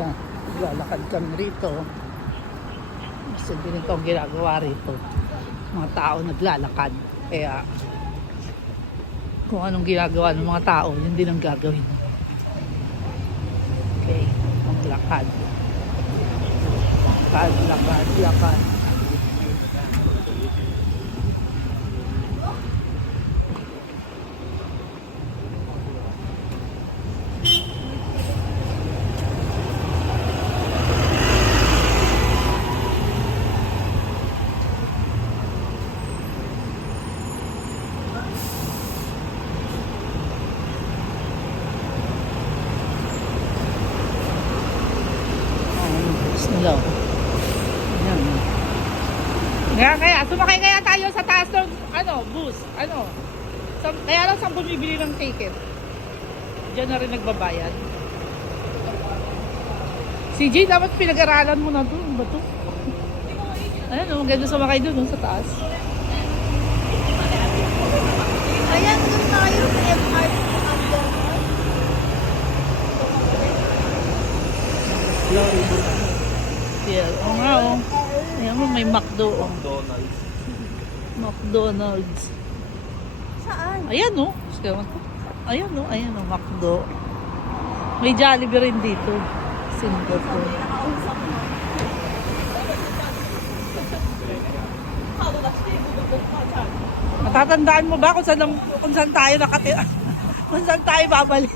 Ayan, lalakad kami rito. Kasi ganito ang ginagawa rito. Mga tao naglalakad. Kaya kung anong ginagawa ng mga tao, yun din ang gagawin. Okay, maglakad. Lakad, lakad, lakad. Nila. Ayan. Kaya, sumakay kaya tayo sa taas ng, bus. Kaya lang saan bumibili ng ticket. Diyan na rin nagbabayad. CJ, dapat pinag-aralan mo na doon. Ba ito? Ayan, maganda sumakay doon sa taas. Ayan, doon tayo sa MRT Yeah, oo nga oh. Ayan mo, may McDo oh. McDonald's. Saan? Ayan oh. Ayan oh, McDo. May Jollibee rin dito. Singapore. Matatandaan mo ba kung saan tayo nakatira? Kung saan tayo babalik?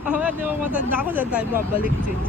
Ako, di mo matanda ko saan tayo babalik, CJ.